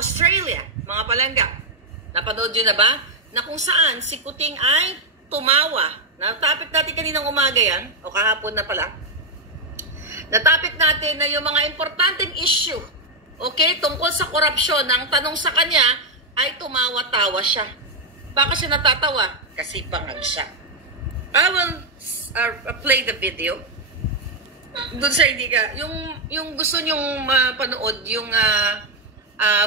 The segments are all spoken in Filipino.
Australia, mga palangga. Napanood nyo na ba? Na kung saan si Kuting ay tumawa. Na-topic natin kaninang umaga yan, o kahapon na pala. Na-topic natin na yung mga importanteng issue, okay, tungkol sa korupsyon. Ang tanong sa kanya ay tumawa-tawa siya. Bakit siya natatawa? Kasi bangag siya. I will play the video. Doon sa hindi ka, yung gusto nyong mapanood, yung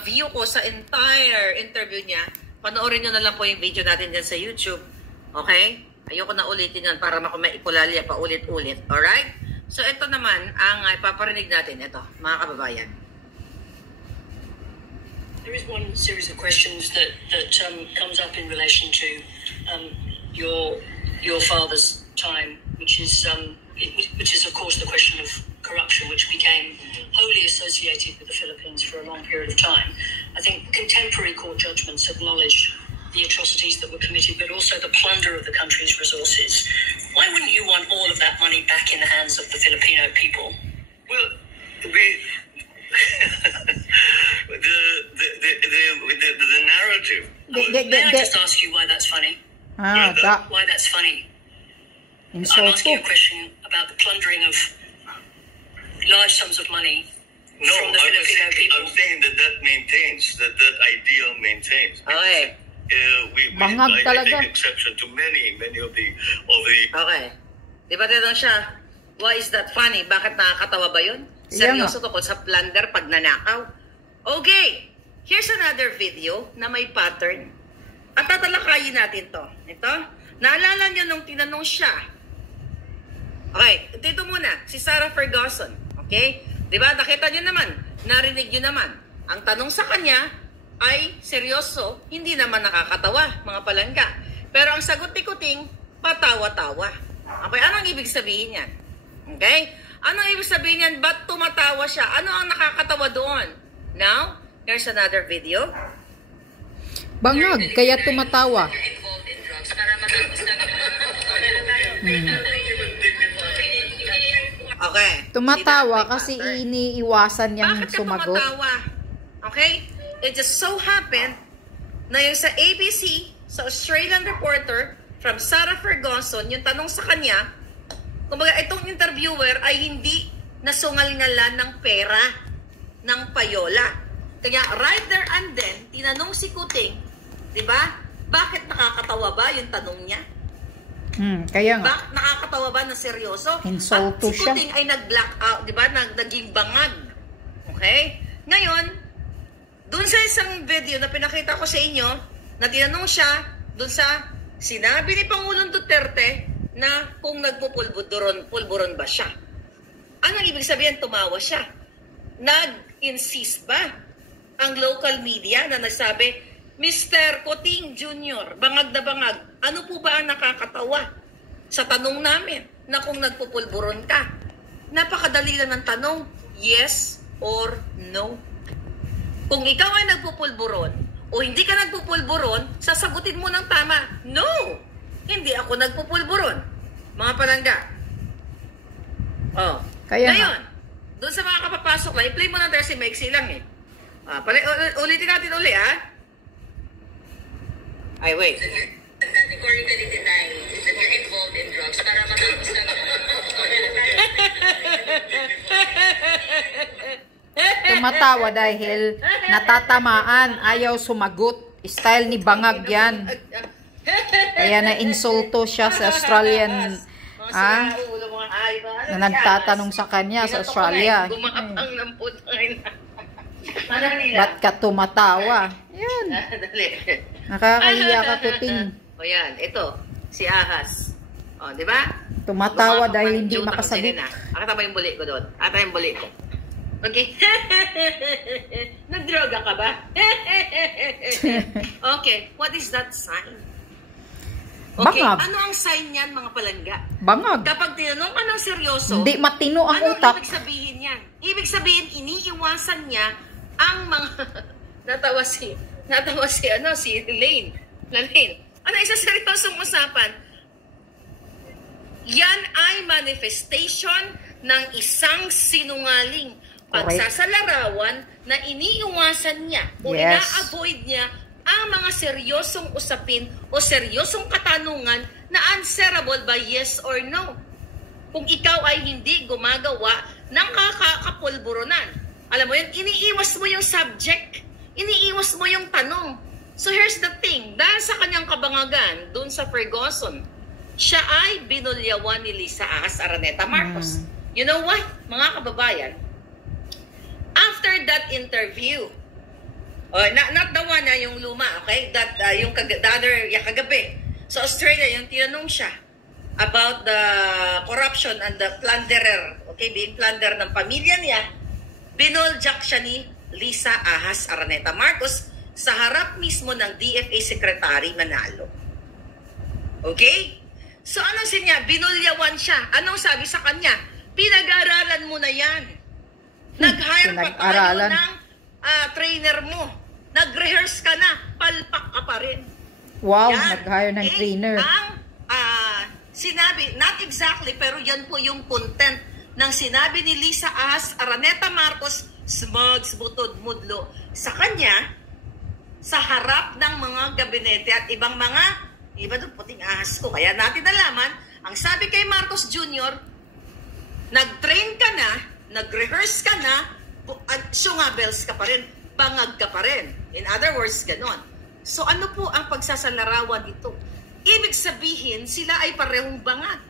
view ko sa entire interview niya, panoorin nyo na lang po yung video natin dyan sa YouTube. Okay? Ayoko na ulitin yan para maikulalya pa ulit-ulit. Alright? So, ito naman ang ipaparinig natin. Ito, mga kababayan. There is one series of questions that comes up in relation to your father's time, which is of course the question of corruption, which became wholly associated with the Philippines for a long period of time. I think contemporary court judgments acknowledge the atrocities that were committed, but also the plunder of the country's resources. Why wouldn't you want all of that money back in the hands of the Filipino people? Well, the narrative. May I just ask you why that's funny? Why that's funny? I'm asking you a question about the plundering of large sums of money from the Filipino people. I'm saying that maintains, that ideal maintains. Okay. I take exception to many of the. Okay. Di ba tinanong siya, why is that funny? Bakit nakakatawa ba yun? Seryoso tungkol sa plunder pag nanakaw? Okay. Here's another video na may pattern. At tatalakayin natin to. Ito. Naalala niyo nung tinanong siya. Okay. Ito muna. Si Sarah Ferguson. Okay? Di ba? Nakita niyo naman. Narinig niyo naman. Ang tanong sa kanya ay seryoso, hindi naman nakakatawa, mga palangga. Pero ang sagot ni Kuting, patawa-tawa. Okay, anong ibig sabihin yan? Okay? Anong ibig sabihin yan? Ba't tumatawa siya? Ano ang nakakatawa doon? Now, here's another video. Bangag, kaya tumatawa. Okay. Tumatawa kasi iniiwasan niyang sumagot. Bakit tumatawa? Okay? It just so happened na yung sa ABC, sa Australian reporter from Sarah Ferguson, yung tanong sa kanya, kumbaga itong interviewer ay hindi nasungal-ngalan ng pera ng payola. Kaya right there and then, tinanong si Kuting, di ba? Bakit nakakatawa ba yung tanong niya? Kaya nga. Nakakatawa ba na seryoso? Insulto siya. At si Kuting ay nag-black out, di ba? Naging bangag. Okay? Ngayon, doon sa isang video na pinakita ko sa inyo, na tinanong siya doon sa sinabi ni Pangulong Duterte na kung nagpupulburon ba siya. Anong ibig sabihin? Tumawa siya. Nag-insist ba ang local media na nagsabi, Mr. Kuting Jr., bangag na bangag, ano po ba ang nakakatawa sa tanong namin na kung nagpupulburon ka? Napakadali lang ng tanong, yes or no. Kung ikaw ay nagpupulburon o hindi ka nagpupulburon, sasagutin mo ng tama, no, hindi ako nagpupulburon. Mga palangga. Oh. Kaya ngayon, doon sa mga kapapasok lang, i-play mo na tayo si Mexi lang eh. Ulitin natin uli ha. Ay, wait. Categorically deny that you're involved in drugs para matapos na Tumatawa dahil natatamaan, ayaw sumagot. Style ni Bangag yan. Kaya na-insulto siya sa Australian na nagtatanong sa kanya sa Australia. Ba't ka tumatawa? Yan. Nakakahiya ka, Kuting. O yan, ito. Si Ahas. O, di ba? Tumatawa dahil hindi makasagot. Akata ba yung buli ko doon? Akata yung buli ko. Okay. Nagdroga ka ba? Okay. What is that sign? Okay. Bangag. Ano ang sign niyan, mga palangga? Bangag. Kapag tinanong ka ng seryoso, hindi matino ang utak. Ano ibig sabihin yan? Ibig sabihin, iniiwasan niya ang mga... natawa si Lane. Ano, isa seryosong usapan. Yan ay manifestation ng isang sinungaling. Pagsasalarawan na iniiwasan niya o ina-avoid niya ang mga seryosong usapin o seryosong katanungan na answerable by yes or no. Kung ikaw ay hindi gumagawa ng kakapulburonan. Alam mo yun, iniiwas mo yung subject, iniiwas mo yung tanong. So here's the thing, dahil sa kanyang kabangagan dun sa Ferguson, siya ay binulyawan ni Lisa Ahas Araneta Marcos. You know what, mga kababayan? After that interview, not the one na yung luma, okay? That yung kagabi. Sa Australia, yung tinanong siya about the corruption and the plunderer, okay? Being plunder ng pamilya niya, binoljak siya ni Lisa Ahas Araneta Marcos sa harap mismo ng DFA Secretary Manalo. Okay? So ano siya? Binulyawan siya. Anong sabi sa kanya? Pinag-aralan mo na yan. Nag-hire pa tayo ng trainer mo. Nag-rehearse ka na. Palpak ka pa rin. Wow, nag-hire ng trainer. Ang sinabi, not exactly, pero yan po yung content ng sinabi ni Lisa Ahas Araneta Marcos, Smugs, Butod, Mudlo, sa kanya, sa harap ng mga gabinete at ibang mga, iba doon puting ahas ko. Kaya natin nalaman, ang sabi kay Marcos Jr., nag-train ka na, nag-rehearse ka na, syungabels ka pa rin, bangag ka pa rin. In other words, ganon. So ano po ang pagsasalarawan dito? Ibig sabihin, sila ay parehong bangag.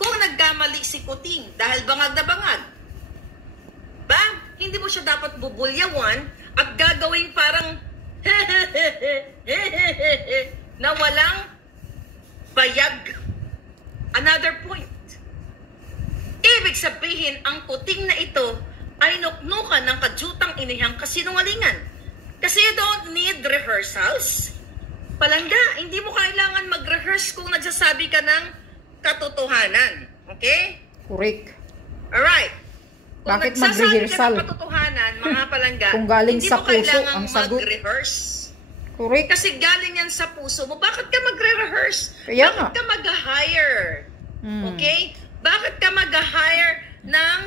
Kung nagkamali si Kuting dahil bangag na bangag, ba, hindi mo siya dapat bubulyawan at gagawin parang na walang bayag. Another point. Ibig sabihin, ang Kuting na ito ay nuknukan ng kadyutang inihang kasinungalingan. Kasi you don't need rehearsals. Palangga, hindi mo kailangan mag-rehearse kung nagsasabi ka ng katotohanan. Okay? Correct. Alright. Kung bakit nagsasabi mag-rehearsal? ka ng katotohanan, mga palangga, kung galing hindi sa mo puso kailangan ang sagot. mag-rehearse. Correct. Kasi galing yan sa puso mo. Bakit ka magre-rehearse? Kaya bakit ka mag-hire? Okay? Bakit ka mag-hire ng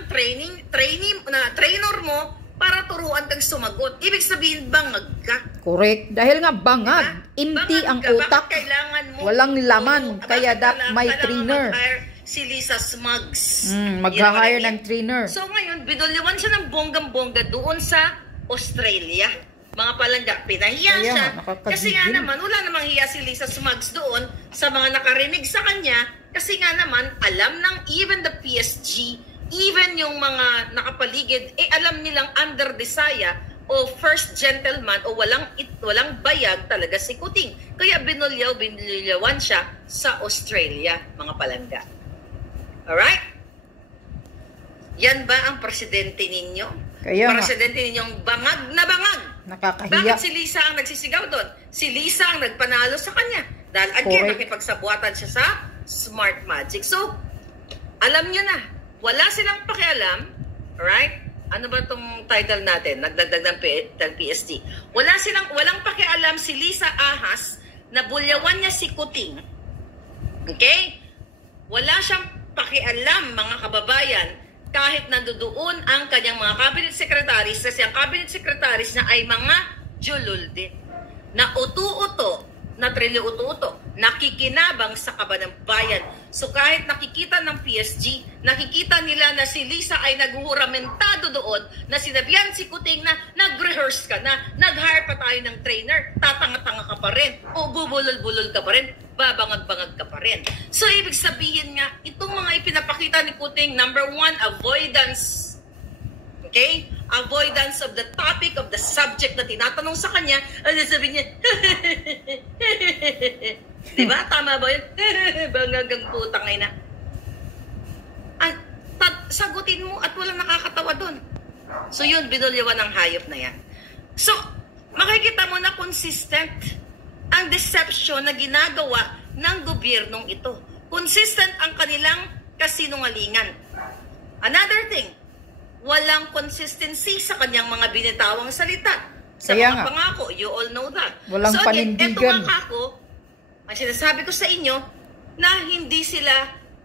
trainer mo para turuan kang sumagot? Ibig sabihin, bangag ka. Correct. Dahil nga bangag, empty Bangag ang ka. utak. Bakit kailangan mo? Walang laman, kaya may kailangan trainer. mag-hire si Lisa Smugs. Mag-hire ng trainer. So ngayon, binulyawan siya ng bonggang-bongga doon sa Australia. Mga palangga, pinahiya kaya siya. nga, Kasi nga naman, wala namang hiya si Lisa Smugs doon sa mga nakarinig sa kanya. Kasi nga naman, alam ng even the PSG, even yung mga nakapaligid, alam nilang under the saya o first gentleman o walang bayag talaga si Kuting. Kaya binulyawan siya sa Australia, mga palangga. Alright? Yan ba ang presidente ninyo? Kaya presidente ninyong bangag na bangag. Nakakahiya. Bakit si Lisa ang nagsisigaw doon? Si Lisa ang nagpanalo sa kanya. Dahil again, nakipagsabuatan siya sa Smart Magic. So, alam nyo na, wala silang pakialam, alright? Ano ba itong title natin? Nagdagdag ng PSD. Walang pakialam si Lisa Ahas na bulyawan niya si Kuting. Okay? Wala siyang pakialam, mga kababayan, kahit nandoon ang kanyang mga cabinet secretaries, kasi ang cabinet secretaries na ay mga julul din. Na utu-uto, na trilyo-utu-uto, nakikinabang sa kaba ng bayan. So kahit nakikita ng PSG, nakikita nila na si Lisa ay naghuhuramentado doon, na sinabihan si Kuting na nag-rehearse ka na, nag-hire pa tayo ng trainer, tatanga-tanga ka pa rin, o bubulol-bulol ka pa rin, babangag-bangag ka pa rin. So ibig sabihin nga, itong mga ipinapakita ni Kuting, number one, avoidance. Okay? Avoidance of the topic, of the subject na tinatanong sa kanya, ano sabi niya, diba? Tama ba yun? Bangagang putang ina. At sagutin mo at walang nakakatawa doon. So yun, binulyawan ng hayop na yan. So, makikita mo na consistent ang deception na ginagawa ng gobyernong ito. Consistent ang kanilang kasinungalingan. Another thing, walang consistency sa kanyang mga binitawang salita. Sa kaya mga pangako, you all know that. Walang so again, panindigan. eto nga ako, ang sinasabi ko sa inyo, na hindi sila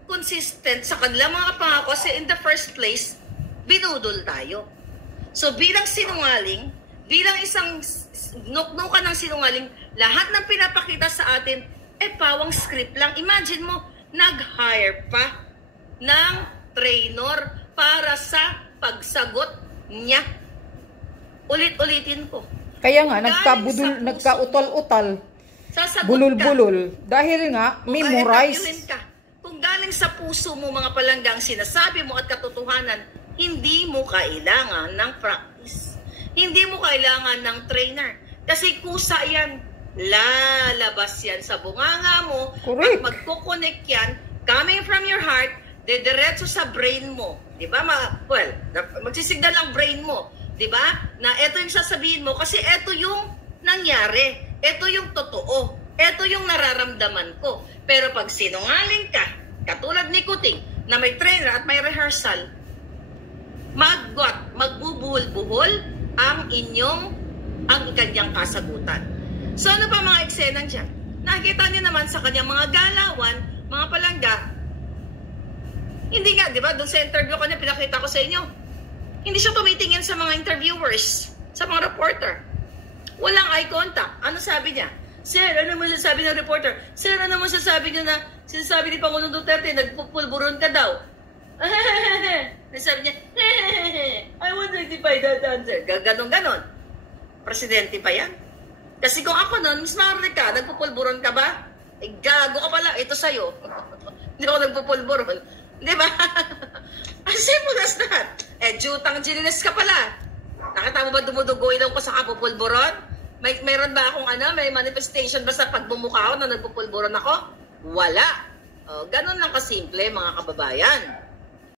consistent sa kanilang mga pangako kasi in the first place, binudol tayo. So bilang sinungaling, bilang isang nuknukan ng sinungaling, lahat ng pinapakita sa atin, pawang script lang. Imagine mo, nag-hire pa ng trainer para sa pagsagot niya. Ulit-ulitin ko. Kaya nga, nagkautol-utal. Bulol-bulol. Dahil nga, memorize. Kung galing sa puso mo mga palanggang sinasabi mo at katotohanan, hindi mo kailangan ng practice. Hindi mo kailangan ng trainer. Kasi kusa yan. Lalabas yan sa bunganga mo. Correct. At magkoconnect yan, coming from your heart, dediretso sa brain mo. Diba? Well, magsisignal ang brain mo. Diba? Na ito yung sasabihin mo kasi ito yung nangyari. Ito yung totoo. Ito yung nararamdaman ko. Pero pag sinungaling ka, katulad ni Kuting, na may trainer at may rehearsal, magbubuhol-buhol ang kanyang kasagutan. So ano pa mga eksenang dyan? Nakita niyo naman sa kanyang mga galawan, mga palangga, hindi nga, di ba, doon sa interview ko na pinakita ko sa inyo, hindi siya tumitingin sa mga interviewers, sa mga reporter. Walang eye contact. Ano sabi niya? Sir, ano mo sasabi ng reporter? Sir, ano mo sasabi niya na sinasabi ni Pangulong Duterte, nagpupulburon ka daw? Nasabi niya, I won't rectify that answer. Ganon-ganon. Presidente pa yan. Kasi kung ako nun, mas marinig ka, nagpupulburon ka ba? Gago ka pala, ito sa'yo. Hindi ako nagpupulburon. Di ba? As simple as that. Jutang ginilis ka pala. Nakita mo ba dumudugo ilaw ko sa kapupulburon? Mayroon ba akong may manifestation ba sa pagbumukha ko na nagpupulburon ako? Wala. Ganun lang kasimple mga kababayan.